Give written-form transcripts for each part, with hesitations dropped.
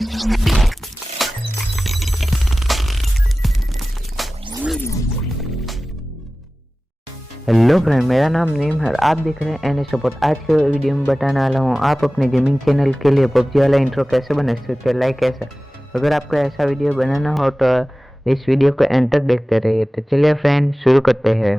Hello friend, मेरा नाम नीम है। आप देख रहे हैं एन सपोर्ट। आज के वीडियो में बताने वाला हूँ आप अपने गेमिंग चैनल के लिए पबजी वाला इंट्रो कैसे बना सकते हैं, लाइक ऐसा। अगर आपको ऐसा वीडियो बनाना हो तो इस वीडियो को एंड तक देखते रहिए। तो चलिए फ्रेंड, शुरू करते हैं।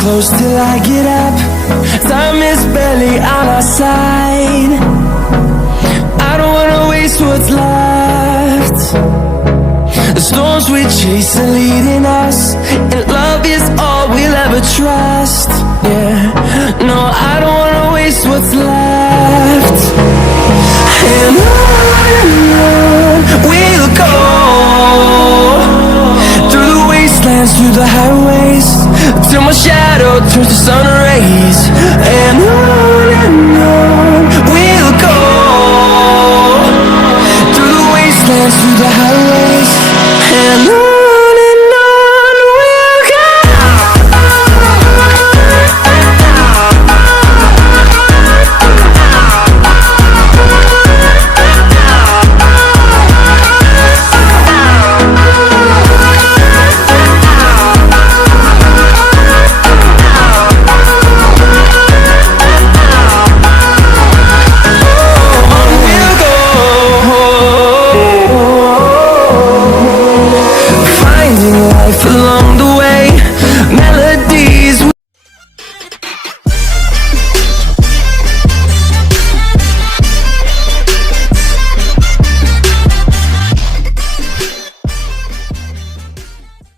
Close till I get up. Time is barely on our side. I don't wanna waste what's left. The storms we chase are leading us, and love is all we'll ever trust. Yeah, no, I don't wanna waste what's left. And on we'll go, through the wastelands, through the highways, till my shadow turns to sun rays. And